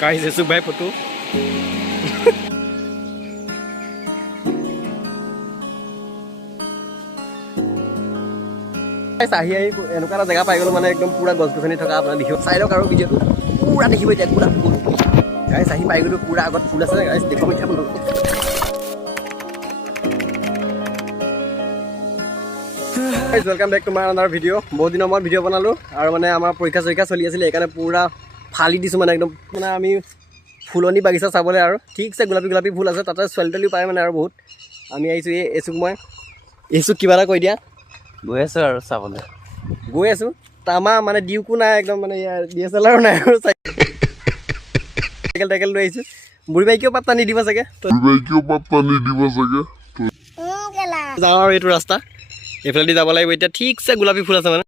Guys यसुक भाई photo guys আহি এনেকুৱা এটা জেগা পাই গলো মানে একদম পুৰা গছ গছনি থকা আপোনাক দেখিব চাই লওক আৰু ভিডিঅ'টো পুৰা দেখিব এতিয়া পুৰা ফুল গাইস আহি পাই গলো পুৰা আগত ফুল আছে গাইস দেখুৱাম এতিয়া আপোনাক guys welcome back to my another video' বহুত দিনৰ মূৰত ভিডিঅ' বনালো আৰু মানে আমাৰ পৰীক্ষা চলি আছিল এইকাৰণে পুৰা ফালি দিছোঁ মানে একদম মানে আমি ফুলনি বাগিচা চাবলৈ আৰু ঠিকছে গোলাপী ফুল আছে তাতে ছোৱালী তলীও পায় মানে আৰু বহুত আমি আহিছোঁ এইচুক কিবা এটা কৈ দিয়া গৈ আছোঁ আৰু চাবলৈ গৈ আছোঁ আমাৰ মানে ডিউকো নাই একদম মানে DSLR নাই আৰু চাইকেল লৈ আহিছোঁ বুঢ়ী বাইকেও পাত্তা নিদিব চাগে যাওঁ আৰু এইটো ৰাস্তা এইফালেদি যাব লাগিব এতিয়া ঠিকছে গোলাপী ফুল আছে মানে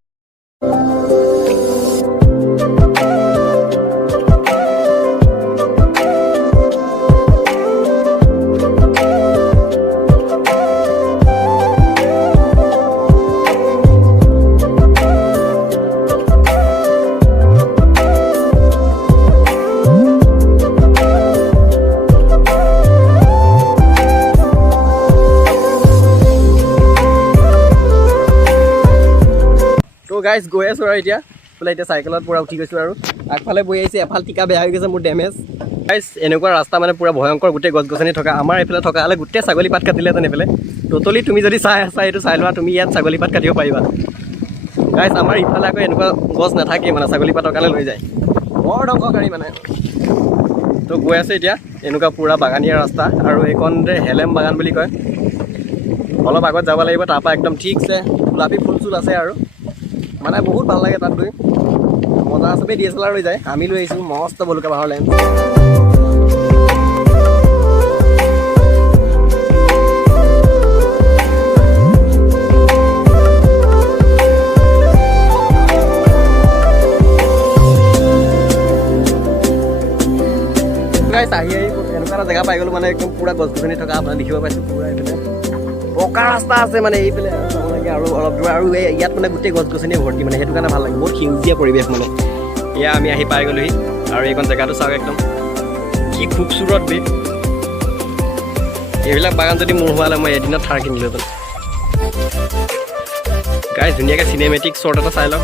গাইজ গৈ আছোঁ আৰু এতিয়া বোলে এতিয়া চাইকেলত পূৰা উঠি গৈছোঁ আৰু আগফালে বহি আহিছে এফাল টিকা বেয়া হৈ গৈছে মোৰ ডেমেজ গাইজ এনেকুৱা ৰাস্তা মানে পূৰা ভয়ংকৰ গোটেই গছ গছনি থকা আমাৰ এইফালে থকা হ'লে গোটেই ছাগলী পাত কাটিলেহেঁতেন এইফালে ট'টেলি তুমি যদি চাই আছা এইটো চাই লোৱা তুমি ইয়াত ছাগলী পাত কাটিব পাৰিবা গাইজ আমাৰ ইফালে আকৌ এনেকুৱা গছ নাথাকেই মানে ছাগলী পাতৰ কাৰণে লৈ যায় বৰ ধ্বংসকাৰী মানে তো গৈ আছে এতিয়া এনেকুৱা পূৰা বাগানীয়া ৰাস্তা আৰু এইকণতে হেলেম বাগান বুলি কয় অলপ আগত যাব লাগিব তাৰপৰা একদম ঠিকছে গোলাপী ফুল চুল আছে আৰু মানে বহুত ভাল লাগে তাত গৈ মজা চবেই DSLR লৈ যায় আমি লৈ আহিছোঁ মস্ত বলুকা বাঁহৰ লেন্স আহি এনেকুৱা এটা জেগা পাই গ'লো মানে একদম পুৰা গছ গছনি থকা আপোনাৰ দেখিব পাইছোঁ পুৰা এইফালে পকা ৰাস্তা আছে মানে এইফালে যাব লাগে আৰু অলপ দূৰ আৰু ইয়াত মানে গোটেই গছ গছনিয়ে ভৰ্তি মানে সেইটো কাৰণে ভাল লাগে বহুত সেউজীয়া পৰিৱেশ মানে এয়া আমি আহি পাই গ'লোহি আৰু এইখন জেগাটো চাওক একদম কি খুবচুৰত বে এইবিলাক বাগান যদি মোৰ হোৱালে মই এদিনত থাৰ কিনিলোহেঁতেন গাইজ ধুনীয়াকৈ চিনেমেটিক শ্বট এটা চাই লওক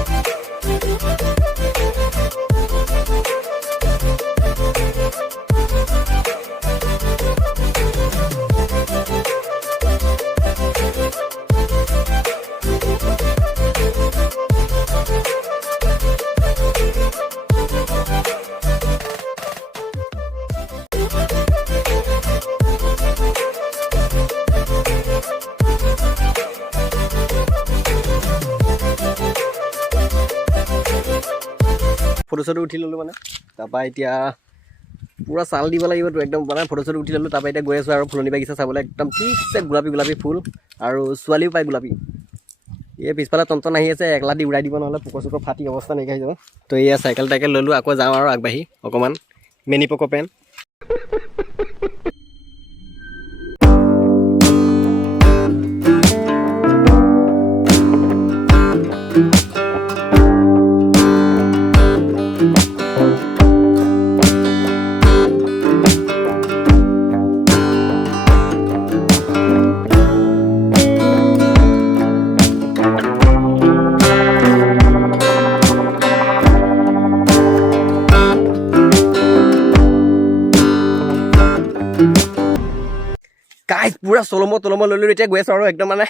ফটো চটো উঠি ল'লোঁ মানে তাৰপৰা এতিয়া পূৰা চাল দিব লাগিবতো একদম মানে ফটো চটো উঠি ল'লোঁ তাৰপৰা এতিয়া গৈ আছোঁ আৰু ফুলনি বাগিচা চাবলৈ একদম ঠিকছে গোলাপী ফুল আৰু ছোৱালীও পায় গোলাপী এই পিছফালে টমটম আহি আছে একলা দি উৰাই দিব নহ'লে পোক চোক ফাটি অৱস্থা নাইকিয়া হৈ যাব তো এয়া চাইকেল টাইকেল ল'লোঁ আকৌ যাওঁ আৰু আগবাঢ়ি অকণমান মেনি পক' পেন গাইজ পুৰা চলম ল'লোঁ এতিয়া গৈ আছোঁ আৰু একদম মানে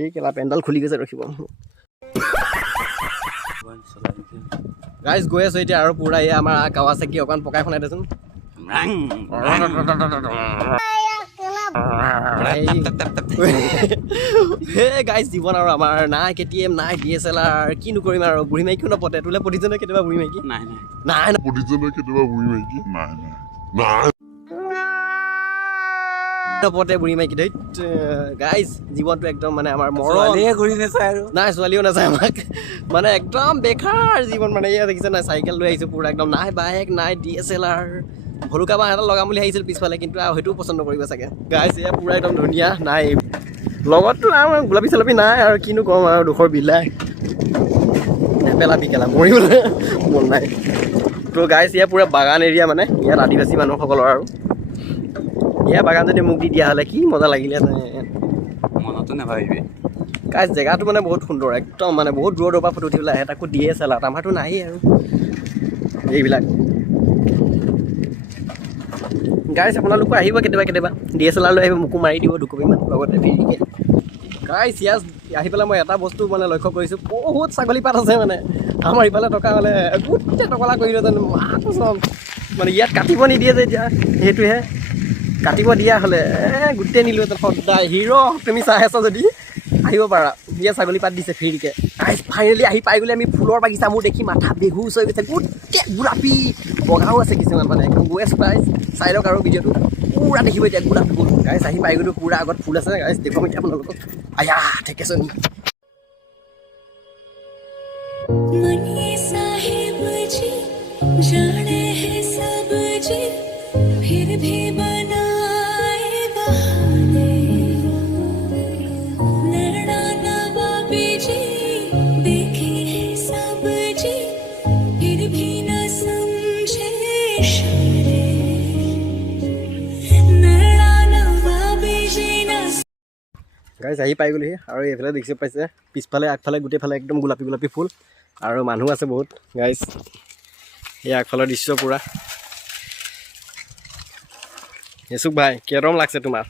এই কেলা পেণ্ডাল খুলি গৈছে ৰখিব গাইজ গৈ আছোঁ এতিয়া আৰু পুৰা এই আমাৰ কাৱাচাকি অকণমান পকাই শুনাই দেচোন গাইজ জীৱন আৰু আমাৰ নাই KTM নাই DSLR কিনো কৰিম আৰু বুঢ়ী মাইকীও নপতে তোলে পতিছে নহয় কেতিয়াবা বুঢ়ী মাইকী নাই নপতে বুঢ়ী মাইকী ধৈত গাইজ জীৱনটো একদম মানে আমাৰ ঘূৰি নাচায় আৰু নাই ছোৱালীও নাচায় আমাক মানে একদম বেকাৰ জীৱন মানে এয়া দেখিছে নাই চাইকেল লৈ আহিছোঁ পুৰা একদম নাই বাইক নাই DSLR ভলুকা বাঁহ এটা লগাম বুলি আহিছিল পিছফালে কিন্তু হয়তো পচন্দ কৰিব চাগে গাইজ এয়া পুৰা একদম ধুনীয়া নাই লগততো নাই গোলাপী চলাপী নাই আৰু কিনো কম আৰু দুখৰ বিলাই নেপেলাবি কেলা মৰিবলৈ মন নাই তো তো গাইছ ইয়াৰ পুৰা বাগান এৰিয়া মানে ইয়াত আদিবাসী মানুহসকলৰ আৰু ইয়াৰ বাগান যদি মোক দি দিয়া হ'লে কি মজা লাগিলেহেঁতেন মনতো নাভাবিবি গাইছ জেগাটো মানে বহুত সুন্দৰ একদম মানে বহুত দূৰৰ দূৰৰ পৰা ফটো উঠিবলৈ আহে তাকো দিয়ে আছে লাট আমাৰতো নাহেই আৰু এইবিলাক গাইছ আপোনালোকো আহিব কেতিয়াবা DSLR লৈ আহিব মোকো মাৰি দিব দুকপিমান লগতে ফ্ৰীকৈ গাইছ ইয়াত আহি পেলাই মই এটা বস্তু মানে লক্ষ্য কৰিছোঁ বহুত ছাগলী পাত আছে মানে আমাৰ ইফালে থকা হ'লে গোটেই টকলা কৰিলোহেঁতেন মাছ মানে ইয়াত কাটিব নিদিয়ে যে এতিয়া সেইটোহে কাটিব দিয়া হ'লে গোটেই নিলোহেঁতেন সদায় হিৰ' তুমি চাই আছা যদি আহিব পাৰা ইয়াত ছাগলী পাত দিছে ফ্ৰীকৈ গাইছ ফাইনেলি আহি পাই গ'লে আমি ফুলৰ বাগিচা মোৰ দেখি মাথা বেহুচ হৈ গৈছে গোটেই গোলাপী বগাও আছে কিছুমান মানে একদম গৈ আছোঁ গাইছ চাই লওক আৰু ভিডিঅ'টো পুৰা দেখিব এতিয়া গোলাপী ফুল গাইছ আহি পাই গ'লোঁ পুৰা আগত ফুল আছে গাইছ দেখুৱাম এতিয়া আপোনালোকক আয়া ঠেকেচোন मनी साहिब जी जाने हैं सब जी फिर भी बनाए बहाने नैना नवाबी जी देखे हैं सब जी फिर भी न समझे इशारे नैना नवाबी जी न গাইছ আহি পাই গ'লোহি আৰু এইফালে দেখিছে পাইছে পিছফালে আগফালে গোটেইফালে একদম গোলাপী গোলাপী ফুল আৰু মানুহ আছে বহুত গাইছ এই আগফালৰ দৃশ্য পুৰা येसुक भाई কেৰম লাগছে তোমাৰ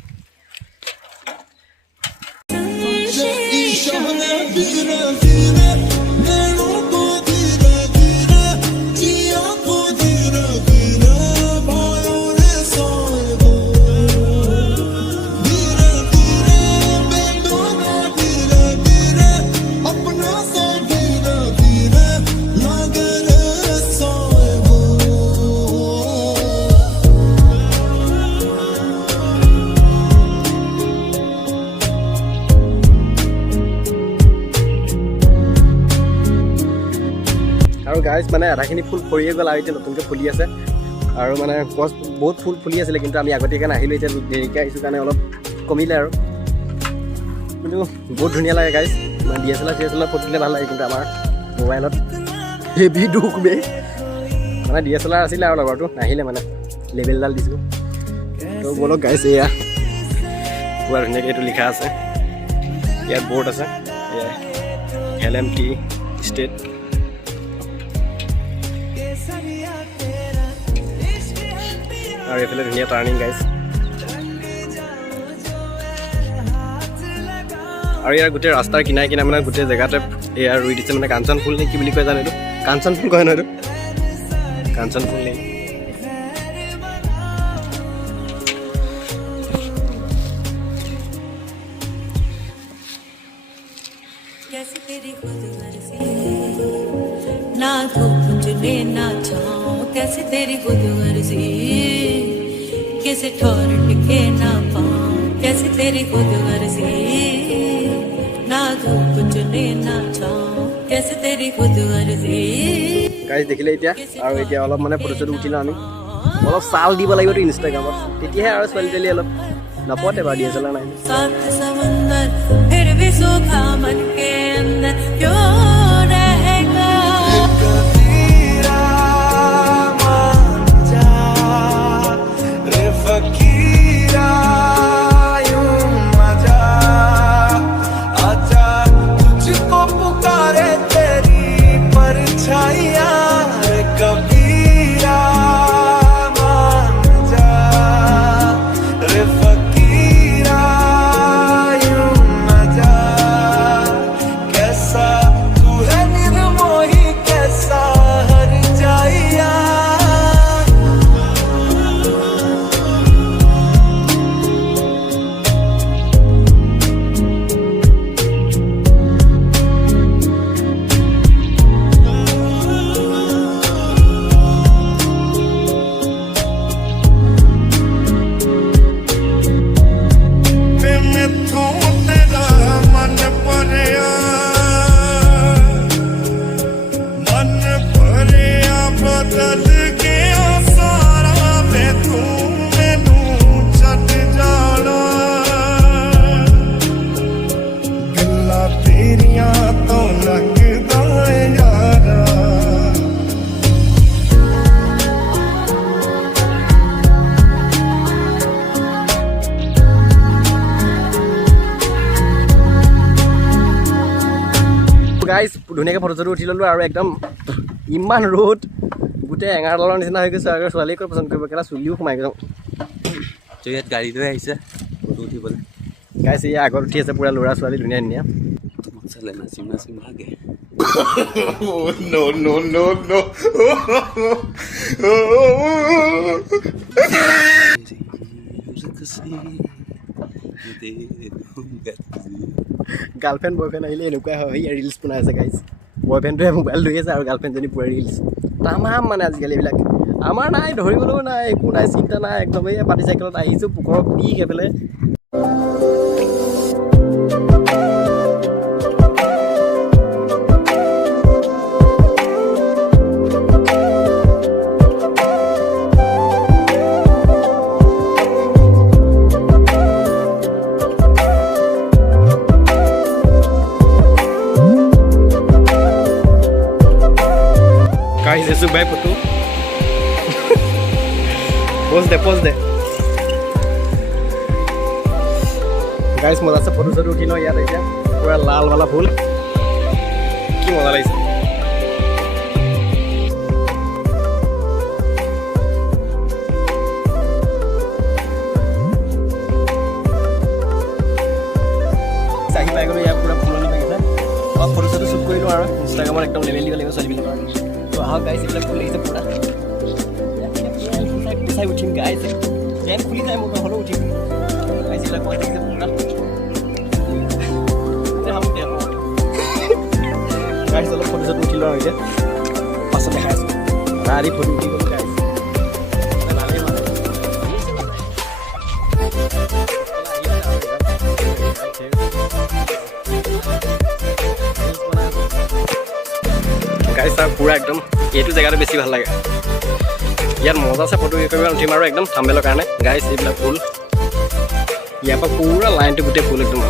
আৰু গাইছ মানে আধাখিনি ফুল ফৰিয়ে গ'ল আৰু এতিয়া নতুনকৈ ফুলি আছে আৰু মানে গছ বহুত ফুল ফুলি আছিলে কিন্তু আমি আগতীয়াকৈ নাহিলোঁ এতিয়া দেৰিকৈ আহিছোঁ কাৰণে অলপ কমিলে আৰু কিন্তু বহুত ধুনীয়া লাগে গাইছ মানে DSLR ফটো দিলে ভাল লাগে কিন্তু আমাৰ মোবাইলত হেভি দুখ বে মানে DSLR আছিলে আৰু লগৰটো নাহিলে মানে লেবেলডাল দিছোঁ তো বলক গাইছ এয়া পুৰা ধুনীয়াকৈ এইটো লিখা আছে ইয়াত বৰ্ড আছে LMT ষ্টেট আৰু এইফালে ধুনীয়া টাৰ্ণিং গাইছ আৰু ইয়াৰ গোটেই ৰাস্তাৰ কিনাৰে কিনাৰে মানে গোটেই জেগাতে এয়া ৰুই দিছে মানে কাঞ্চন ফুল নে কি বুলি কয় জানো এইটো কাঞ্চন ফুল কয় ন এইটো কাঞ্চন ফুল নে कैसे तेरी खुद मर्जी ना धूप चुने ना छाऊं कैसे तेरी खुद मर्जी कैसे ठोर टिके ना पाऊं कैसे तेरी खुद मर्जी ना धूप चुने ना छाऊं कैसे तेरी खुद मर्जी গাইছ দেখিলে এতিয়া আৰু এতিয়া অলপ মানে ফটো চটো উঠিলোঁ আমি অলপ চাল দিব লাগিবতো ইনষ্টাগ্ৰামত তেতিয়াহে আৰু ছোৱালী তোৱালী অলপ নপতে বাৰু DSLR নাই सात समंदर फिर भी सूखा मन के अंदर क्यों रहेगा कैसा तू ধুনীয়াকৈ ফটো চটো উঠি ল'লোঁ আৰু একদম ইমান ৰ'দ গোটেই এঙাৰডালৰ নিচিনা হৈ গৈছে আৰু ছোৱালীয়ে কৈ পচন্দ কৰিব কেলা চুলিও সোমাই গৈছে তো ইয়াত গাড়ী লৈ আহিছে ফটো উঠিবলৈ গাইছে ইয়াৰ আগত উঠি আছে পূৰা ল'ৰা ছোৱালী ধুনীয়া ধুনীয়া চালে নাচিম নাচিম ভাগে গাৰ্লফ্ৰেণ্ড বয়ফ্ৰেণ্ড আহিলে এনেকুৱাই হয় সেয়া ৰিলচ বনাই আছে গাইজ বয়ফ্ৰেণ্ডটোৱে মোবাইল লৈ আছে আৰু গাৰ্লফ্ৰেণ্ডজনী পূৰা ৰিলচ তামাম মানে আজিকালি এইবিলাক আমাৰ নাই ধৰিবলৈও নাই একো নাই চিন্তা নাই একদম এই পাতি চাইকেলত আহিছোঁ পোকৰ বিষ এইফালে Vai foto pose de guys মজা আছে ফটো চটো উঠি লওঁ ইয়াত এতিয়া পুৰা লাল वाला ফুল কি মজা লাগিছে চাহি পাই গ'লো ইয়াৰ পুৰা ফুলনি বাগিচা অলপ ফটো চটো শ্বুট কৰিলোঁ আৰু ইনষ্টাগ্ৰামত একদম লেভেল দিব লাগিব ছোৱালীবিলাকৰ তো আহক গাইছ এইবিলাক ফুল লাগিছে পুৰা চাই উঠিম গাইছ ট্ৰেইন খুলি যায় মোৰ নহ'লেও উঠিম গাইছ এইবিলাক কৈ থাকিছে পুৰা গাইছ অলপ ফটো চটো উঠি লওঁ এতিয়া পাছত দেখাই আছোঁ ৰাতি ফটো উঠি গ'লোঁ গাইছ গাইছ তাৰ পুৰা একদম এইটো জেগাটো বেছি ভাল লাগে ইয়াত মজা আছে ফটো কৰিব উঠিম আৰু একদম থাম্বেলৰ কাৰণে গাইছ এইবিলাক ফুল ইয়াৰ পৰা পুৰা লাইনটো গোটেই ফুল একদম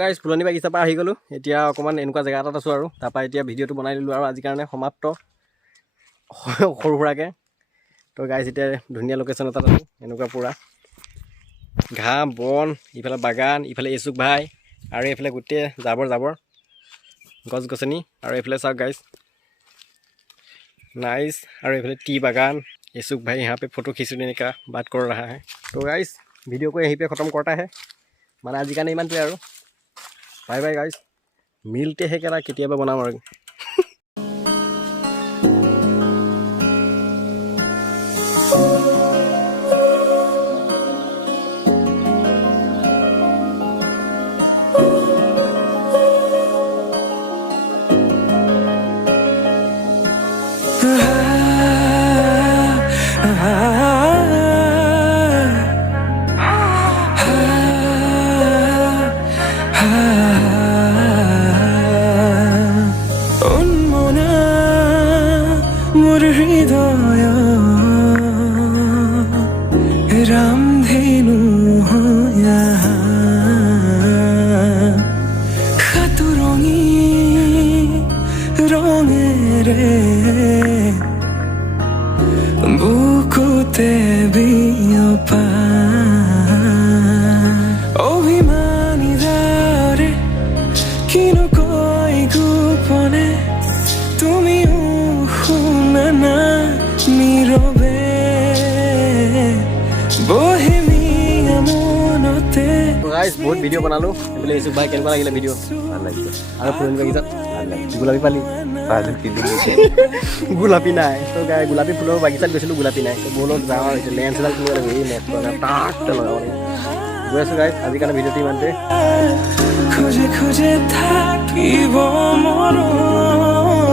গাইছ ফুলনি বাগিচাৰ পৰা আহি গ'লোঁ এতিয়া অকণমান এনেকুৱা জেগা এটাত আছোঁ আৰু তাৰপৰা এতিয়া ভিডিঅ'টো বনাই দিলোঁ আৰু আজিৰ কাৰণে সমাপ্ত সৰু সুৰাকৈ তো গাইছ এতিয়া ধুনীয়া লোকেশ্যন এটাত আছোঁ এনেকুৱা পূৰা ঘাঁহ বন ইফালে বাগান ইফালে এচুক ভাই আৰু এইফালে গোটেই জাবৰ গছ গছনি আৰু এইফালে চাওক গাইছ नाइस और ये टी बागान यसुक भाई यहाँ पे फ़ोटो खींच लेने का बात कर रहा है। तो गाइस वीडियो को यहीं पे ख़त्म करता है माने आज का नहीं मानते यार बाय बाय गाइस मिलते हैं क्या केतियाबा बनाम और रामधेनु हो यहाँ खतुरंगी रंगेरे बुकुते बियोपा अभिमानी दारे किनु कोई गोपने तुमी शुना नीरवे गाइस बहुत वीडियो बना लो बोले यसुक भाई केनका लागिले वीडियो ভাল লাগিছে আৰু ফুলনি বাগিচাত ভাল লাগিছে গোলাপী পালি গোলাপী নাই তো গাই গোলাপী ফুলৰ বাগিচাত গৈছিলোঁ গোলাপী নাই তো বলত যাওঁ আৰু লেন্স এডাল কিনিব লাগিব এই নেট টাট লগাব লাগিব গৈ আছোঁ গাইছ আজি কাৰণে ভিডিঅ'টো ইমানতে খুঁজে খুঁজে থাকিব মন